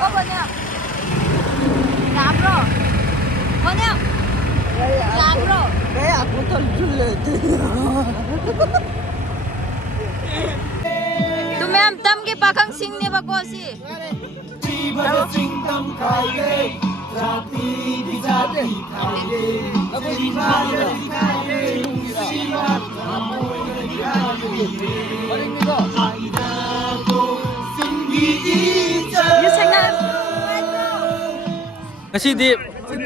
Có bên nha. Làm rồi. Bên nha. Làm rồi. Cái à cũng thân lệ Tụi em tâm cái bà khang sinh nè bà cô gì. Như thế nào? ngasi디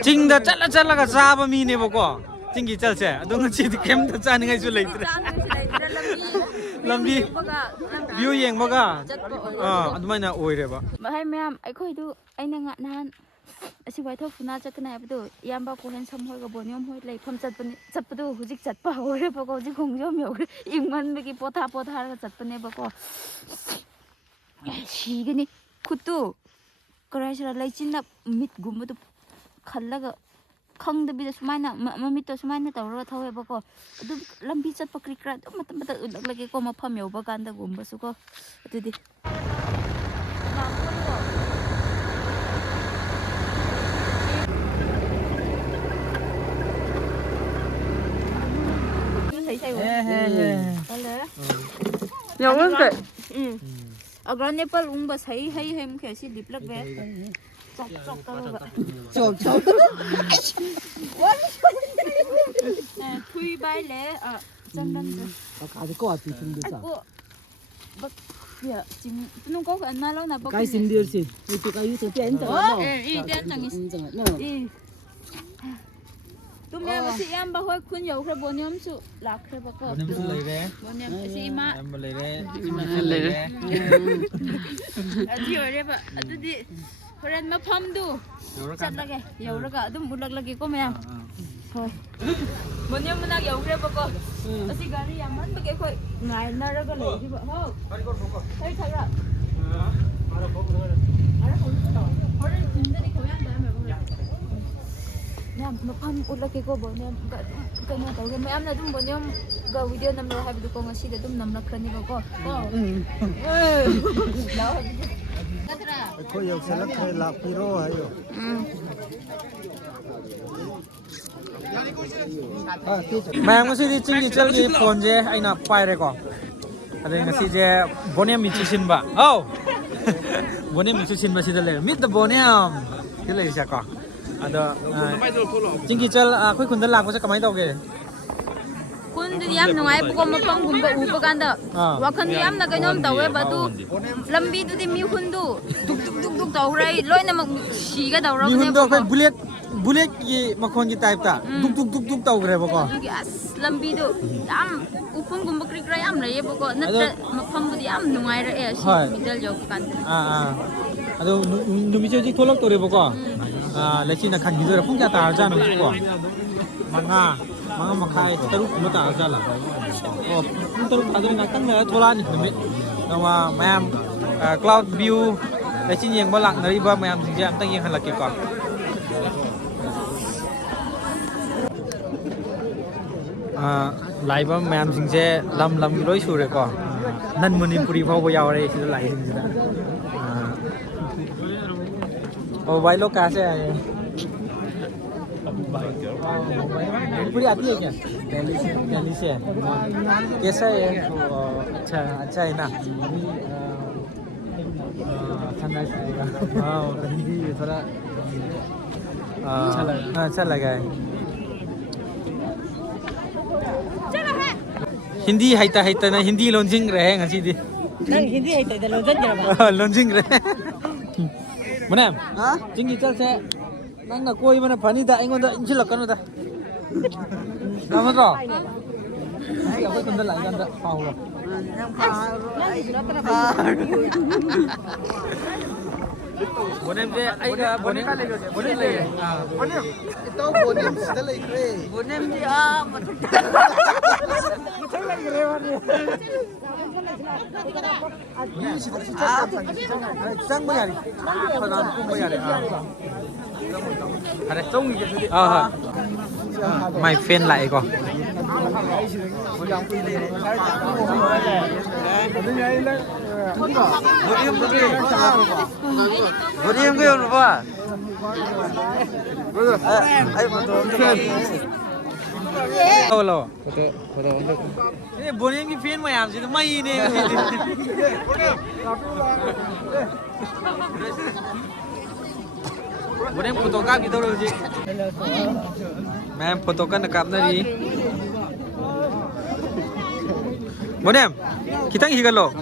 jingda chala ga zaba mi ne bako jingi chalse adu ngasidi kemda chani ngai su leitre lambi view yeng baga adumaina oire ba Hai ma'am ai khoi du ai na nga nan asi wai thok funa chat na ba du yamba ko hen sam hoi ga bonium hoi lei pham chat pa du hujik chat pa hore ba ko ji khong jo myo ingman me ki potha ga chat pa ne ba ko shi gi ni khutu karai sra lei chin na mit gum du khallaga khangdabi da sumaina mamit to sumaina tawra thawe ba ko adu lambi chat pa krikra du matam mata udak lagi ko mafam yo ba kanda gum ba su ko adu di Nhiều lắm kìa. Ở gần đây phải uống bơ sấy hay một kiểu xí lip lắc bé. Chọc tao vậy. Chọc. Thui bay lẽ chân đâm rồi. Cái gì có thì không được sao? Bác dạ chính nó có cái nào là bác. Cái xin điều gì? Itu kayu tu tiada entah. Tiada chẳng is. Tụi em si em bao hồi khuyên dầu cái bốn nhóm sự lạc cái bác cô. bonem su leire Bốn nhóm si ma. em leire Leire. Đi rồi đấy bà. Adu di. Keren mà pham du. Chặt lagi. Dầu ra cả. Adu mudak lagi ko ma'am. Thôi. Bốn nhóm mình dầu cái bác cô. Asi gari yang mana pakai koi ngai na ra cái lấy đi bà. Ho. Thấy thấy rồi. Ada kok đó. Orang ini dari kau yang dah macam. Nè, mà pham ut lagi ko bốn nhóm cái nào tàu cái em là đúng bốn nhóm cái video nằm rồi hai video con ngasi để đúng nằm lắc khăn đi bà cô. Đó. Kau yang selak kau lap piro ayo. mayam ngasidi jingi chalgi phone je aina pai re ko ade ngasi je bonem mi chisin ba oh bonem mi chisin ba sida le mit the bonem ke le sha ko ado jingi chal khoi khun da lak ko sa kamai tau ge Kun di yam nungai bukan mapang gumba upa kanda. Wakan di yam na kanyom tawe batu. Lambi tu di mi hundu. Duk tau rai. Loi na mag siga tau rai. mi hun do khoi bullet ki makhon ki type ta duk tau gre ba ko As lambi tu yam upun gumba krik rai yam rai bako. Natra mapam bu di yam nungai rai si middle jauh kanda. ado numi che ji tholak to re ba ko lechi na khan gi do ra pung kya ta ja no ko manga makai teruk mata azala oh teruk adre na tang na thola ni numi nawa mayam cloud view lechi yeng ba lak nari ba mayam jing jam tang yeng halak ki ko laiba mayam jing je lam loi su re ko nan manipuri phau ba yaw re si lai jing ji da oh vai lo ka se पूरी आती है क्या दिल्ली से कैसा है अच्छा है ना ठंडा रहेगा हाँ हिंदी थोड़ा अच्छा लगा है हिंदी हाइता ना हिंदी लॉन्चिंग रहे ngasi Nang hindi ay tayo dalawang dyan ba? Launching रहे mana jingi chal se nang na koi mana phani da aingon da inchilak kanu da Kamu tau? Ai aku kendal lagi kan pau lo. Bonem je, ai ga bonem le. Bonem. Ito bonem sudah lagi kre. Bonem dia matuk. Sudah lagi kre mana? Ini sudah sang bayar. Kalau aku bayar. Ada song ni je. My friend lại ko. Beriam ke lupa. Ayo foto. Hello. Ini boneng ki fan mayam sih, mai ini. Boneng foto kap gitu loh sih. Ma'am foto kan nakap nari. Boneng, kita ngisi kan lo?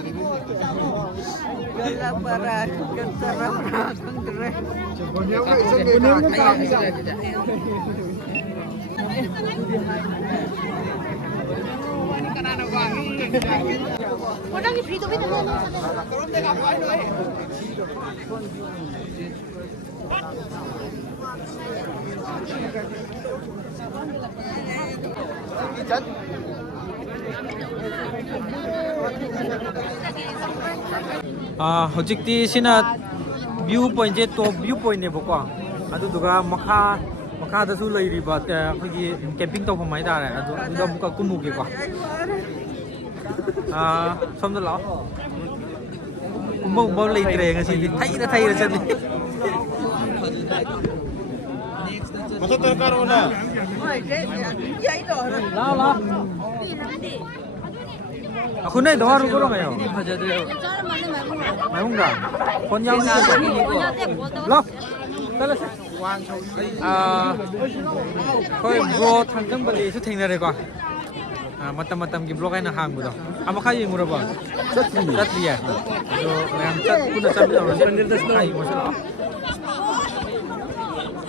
Hojikti sina view point je top view point ne bokwa adu duga makha da su lei ri ba khoi camping to phomai da re adu da muka kumu ge kwa som da lo kumbo bo lei tre nga si thai ra chan ni Masuk terkar una. la aku nai doar ko ro ngayo mai hung ga kon yang lo tala se khoi bro thang jang bali su theng na re ko matam ki blog ai na hang bu do ama khai yeng ro ba chat ya so ram chat kun chat bi ro sen dir khai mo se lo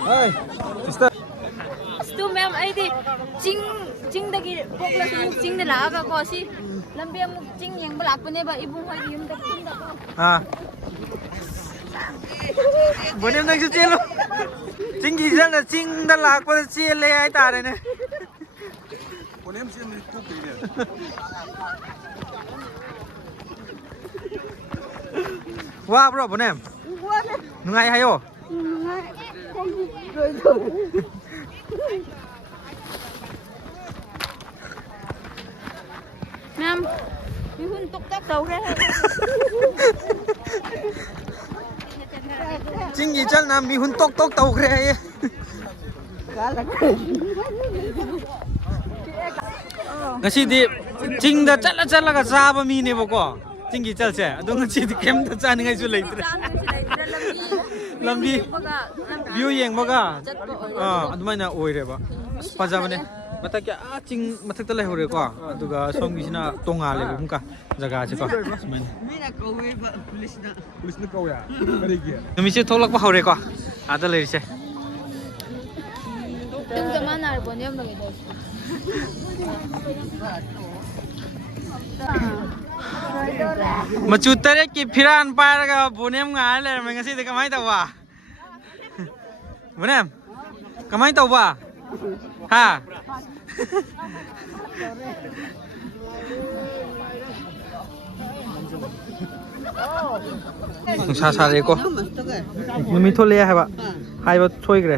hey sister stu ma'am ai di ching da gi pokla ching da la ga ko si lambi amuk ching yang balak pa ba ibung hoy yum da kun da ko Bonem nang chelo ching gi jang ching da lak pa chele ai ta re ne Bonem sih ni tu ke ni. wa bro bonem nungai hayo ma'am mi hun tuk tak tàu ra ching gi chal nam bi hun tok tau kre ai ngasi di ching da chala ga sa ba mi ne boko ching gi chal se adu ngasi di kem da cha ni ngai su lei lambi view yeng baga adumai na oi re ba paja bane mata kya ching mathak ta lai hore ko aduga song gi sina tonga le bum ka jaga che ko Mina kau ba polis na kau ya. Kari ge. numi che tholak ba hore ko ada le se tung da man ar bon yam lagi do machu tare ki phiran par ga bonem nga le me ngasi de kamai ta wa bonem kamai ta wa ha sa sa re ko numi thole hai ba choi gre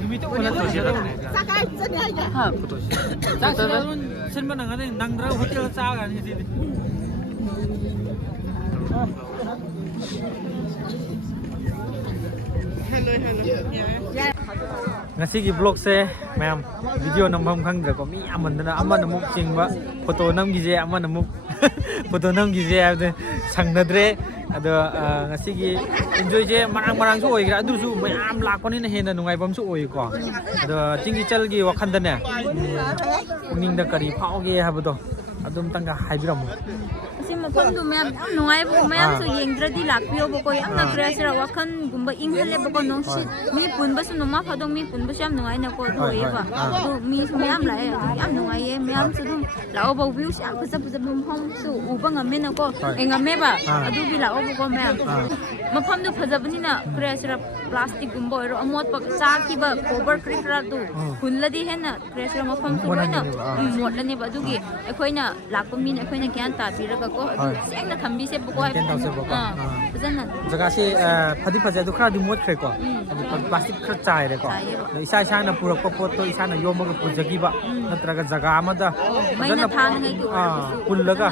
numi to wala to sia ha to sia sa sen ba nang nang dra hotel cha ga ni ti ngasigi vlog se ma'am video nampham khang dra ko mi amandana amana muk chingba photo nam gi je amana muk photo nam gi je abde sangnadre ado ngasigi enjoy je marang su oi gra adu su mayam lakoni na hena nungai bam su oi ko ado chingi chal gi wakhan da ne ning da kari phao ge habdo adum tanga haibiram si mafam du ma'am nungai bu ma'am so yeng dra di lak pio bo ko yam na fresh ra wakhan gumba inghale bako nong shit mi punba su numa phadong mi punba syam nungai na ko thoye ba do mi su myam lai yam nungai ye myam su dum lao ba view syam phasa phasa bum hom su u ba ngame na ko ngame ba adu bi lao ba ko myam mafam du phaja bani na pressure plastic gumba ro amot pa cha ki ba cover krikra du hunladi hena pressure mafam su loina mot lani ba du gi ekhoina lakpa mi na ekhoina gyan ta pi ra ka ko adu seng na thambi se ba ko ai phajana jaga se phadi phaja du khara di mot khre ko plastic khra chai re ko isa isa na purak ko pot to isa na yom ga pujagi ba natraga jaga amada maina thang ngai ki pullaga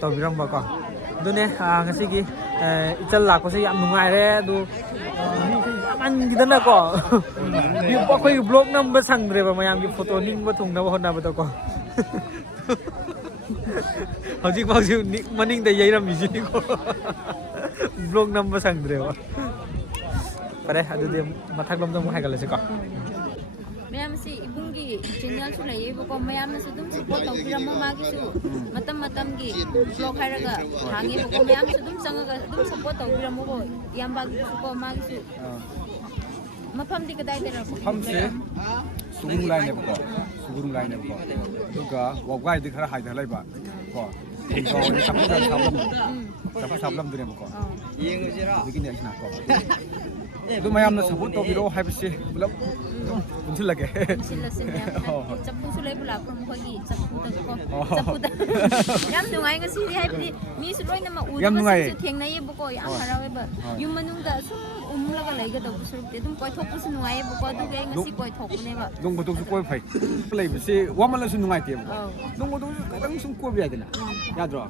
tawbiram ba ko dune ngasi gi ichal la ko se yam nungai re du man gidana ko yu pa khoi blog number sangre ba mayam gi photo ning ba thung na ba hona ba to ko hojik ba ji maning da yairam mi ji ko blog number sangre ba pare adu de mathak lom da mu hai galase ko mayam si ibungi channel su lai bo ko mayam na su dum support taw piram ma gi su matam gi blog hairaga hangi bo ko mayam su dum sangaga dum support taw piram bo yam ba gi su ko ma gi su mafam di kadai dera 팜세 수구름 라인에 보고 수구름 라인에 보고 누가 와가이 디 khara hai da lai ba ko so ni sablam dire bogo begini asna ko du mayam na sabut to biro hai bisi bulab bunchil lage sila chapu su lai bula ko mo gi chapu da yam nungai nga si hai bi mi su loi na ma u su theng na ye bo ko yam harawe ba yum manung da su umlaga lai ga da bu su te dum koi thok su nungai bo ko du ge nga si koi thok ne ba dong bo su koi phai play bisi wamal su nungai te bo dong bo kadang sum ko bi adina ya dro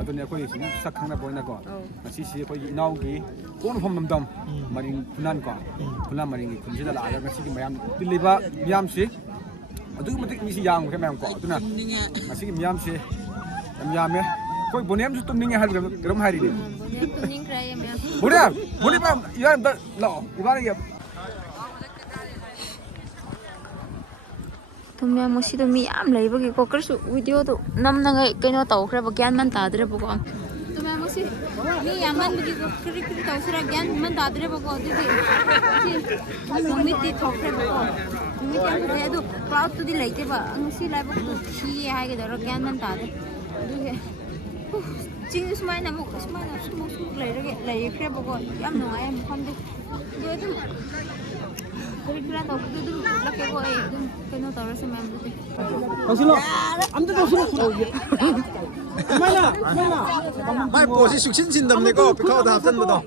adune ko yi sak khang na boina ko asi si ko yi naw gi kon phom nam dam maring kunan ko kunan maring gi kunji da la ga si mayam diliba yam si adu matik mi si yang ke mayam ko aduna asi yam si yam me koi bonem su tum ninge har gram hari de bonem krai me bonem ba yam da lo ibara ye tumya mosi to mi am lai ba gi ko kar su video to nam na ngai kaino taw khra ba gyan man ta dre ba ko tumya mosi mi yaman bi ko kri taw sra gyan man ta dre ba ko du gi mi ti thok khra ba ko mi kya ba adu cloud to di lai te ba ang si lai ba ko chi hai ga dor gyan man ta de du gi jing smai na mo lai khra ba ko yam no ai am kham de du adu kira tahu tu laki ko kena tahu rasa main buku. Asilo amda asilo mana mai posi suksin sin dam ne ko pikau da haftan bodo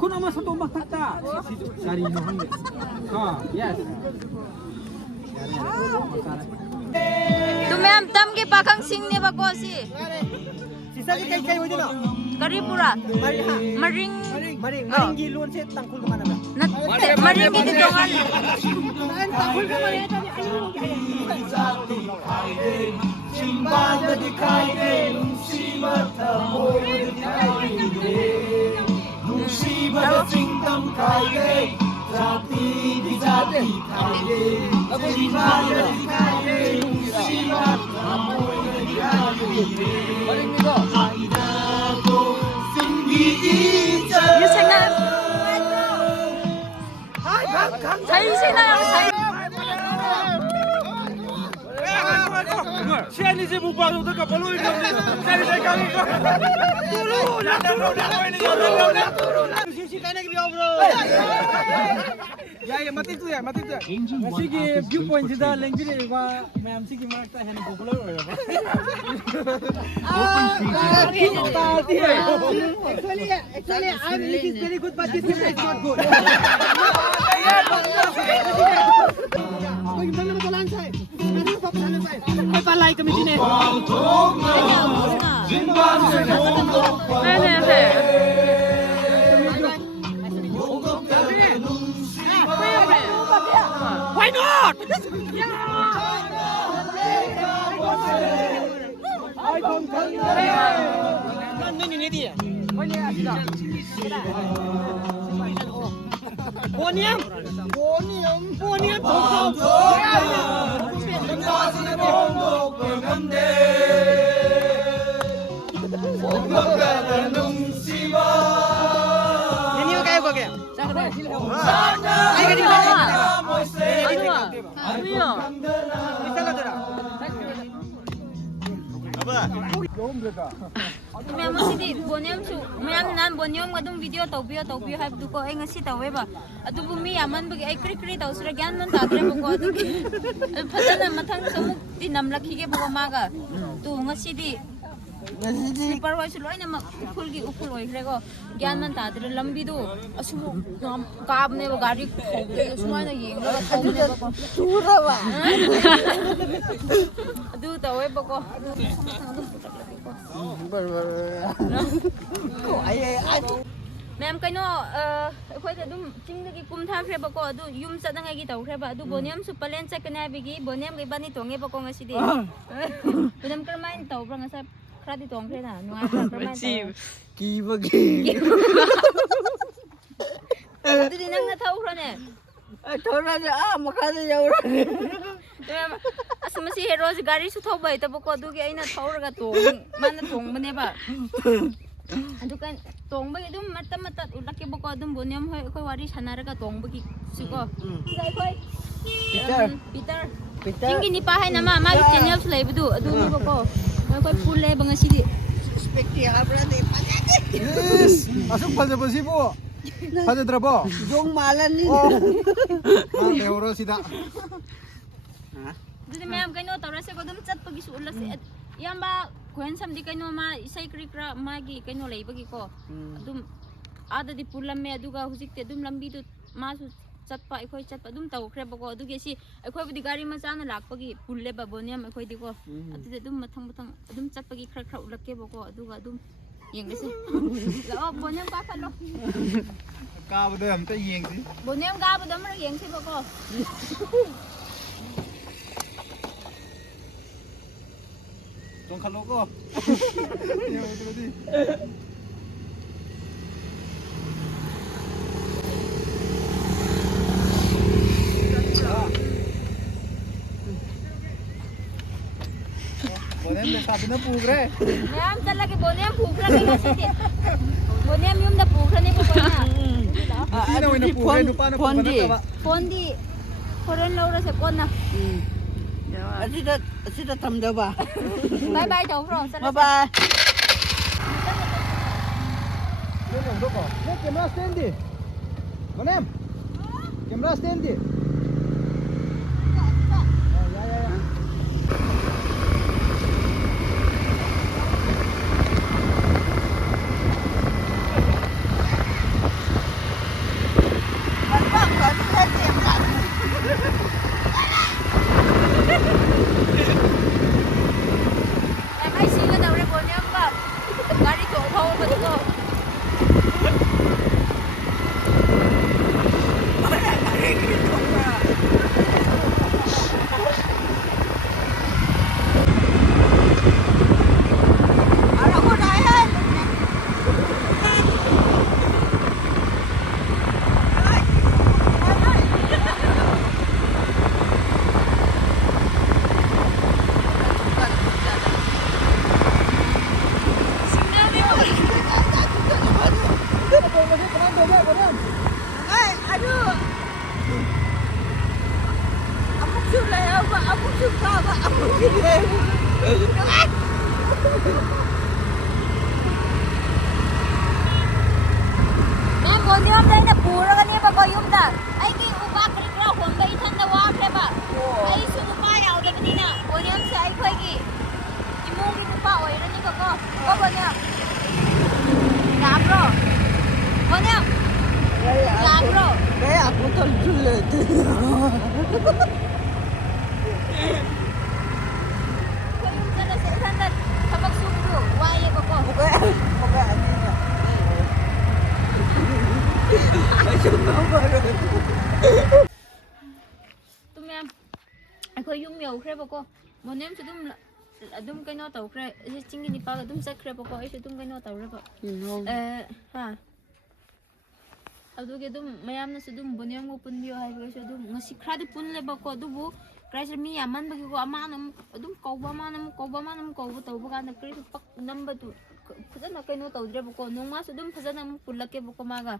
kun ama satu mak takta cari no hang ha yes Tu mem tam ke pakang sing ne bako si sisa ki kai wajin no Karipura maring maring gi lon se tangkul ke mana ba maring gi dongan tangkul ke mana tadi Simbada dikhai de musibat thamoi dikhai de musibat singtam khai de jati di jati khai de simbada dikhai de musibat thamoi dikhai de maring gi do aida ko singgi ija you sang na hai kham sai sai na sai Siani se bupa do ka palo ni sari sai kami ko tulu na sisi kana ki bro ya mati tu masigi view point da lengji re ba ma'am sigi marakta hen popular hoya ba actually I think it's very good but this is not good koy gimana betulan saya nanti kok sana saya koy palai kami sini why not I don't ini dia oh ini sudah Boniam ini kayak Mẹ mà xin đi bốn em chú mẹ em nan bốn em ngadung video tàu bio hai tu ko ai ngasi tàu ba atu bumi aman bagi ai kri tàu sura gyan man ta dre ko atu phadana mathang samuk ti nam lakhi ke bo ma ga tu ngasi di slipper wa loi na upul gi upul oi kre ko gyan man ta dre lambi du asu kab ne ba gari khau sumai na yeng ba khau ne ba ko Sura ba. adu tàu ba ko Ma'am kaino akhoi da dum chingdagi kumtha khre ba ko adu yum sa nang gi taw khre ba adu boniam su palen sa kana bigi boniam gi bani tonge ba ko ngasi di budam kermain taw pra ngasa khra di tong khre na nuai kermain Ki bagi. adu di nang na taw khra ne Thora ja makha ja yaura. asma si hero gari su thau bai ta ba ko adu gi aina thau ra ga tong man tong bane ba adu kan tong ba dum matam matat ulake ba ko dum boniam hoi ko wari sanara ga tong ba ki su ko sai koi Peter Jingi ni pa hai nama ma channel slai budu adu ni ba ko ko full le bang si di Spekti abra de pajade. Yes. Asuk faljabasi po. Fajadrabo. Jong malan ni. Euro sida. Dili ma'am kaino tawra se ko dum chat pagi su ulas yamba kwen sam di kaino ma isai kri kra magi kaino lei bagi ko dum ada di pulam me aduga hujik te dum lambi du ma su chat pa ekhoi chat pa dum taw khre ba ko adu ge si ekhoi budi gari ma chana lak pagi pulle ba boniam ekhoi di ko adu de dum mathang mathang dum chat pagi khra khra ulak ke ba ko aduga dum yeng se la boniam ka kha lo Ka ba de am ta yeng si. boniam ga ba dam ra yeng se ba ko Tong khalo ko. Yo tu di. Boniam le sabi na pugre. ma'am talaga boniam phukra ke ngasi di boniam yum da phukra ni ba ko na Ina wina pugre no pa na pugre ba. phone di foreign laura se kon na Asida tamda ba. bye bye tàu rồi Bye bye. Le camera stand di. Boniam. Camera stand di. em ai xin cái tàu đây boniam ba gari to thau ba ko Ay, aduh. Aku sudah apa? Aku suka apa? Aku gede. ma'am boniam dai na pura ka ni ba ko yum da ai ki uba kri kra hom ba ithan da wa kre ba ai su pa yaw de ni na boniam se ai khoi ki imong ki pa oi ra ni ko boniam ga bro boniam ga bro Kayak aku terjulet. ko yum sa na se ithan da thabak su bro wa ye ba ko Pokoknya anjingnya. Macam apa? tu ma'am ai khoi yum yaw kre ba ko boniam su dum kai no tàu kre chingi ni pa dum sa kre ba ko ai su dum kai no tàu ra ba ha aduge dum mayam na sudum boniam go pun bio hai go sudum ngasi khradi pun le ba ko dubu kraisar mi aman ba ko amanam dum ko ba manam ko taw ba kana kri pak number tu phajana kaino taw dre ba ko nongma sudum phajana mu pulake ba ko maga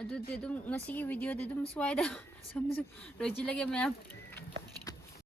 ꯑꯗꯨꯗꯤ ꯑꯗꯨꯝ ꯉꯁꯤꯒꯤ ꯚꯤꯗꯤꯑꯣꯗꯤ ꯑꯗꯨꯝ ꯁ꯭ꯋꯥꯏꯗ ꯁꯨꯝ ꯂꯣꯏꯁꯤꯜꯂꯒꯦ ꯃꯌꯥꯝ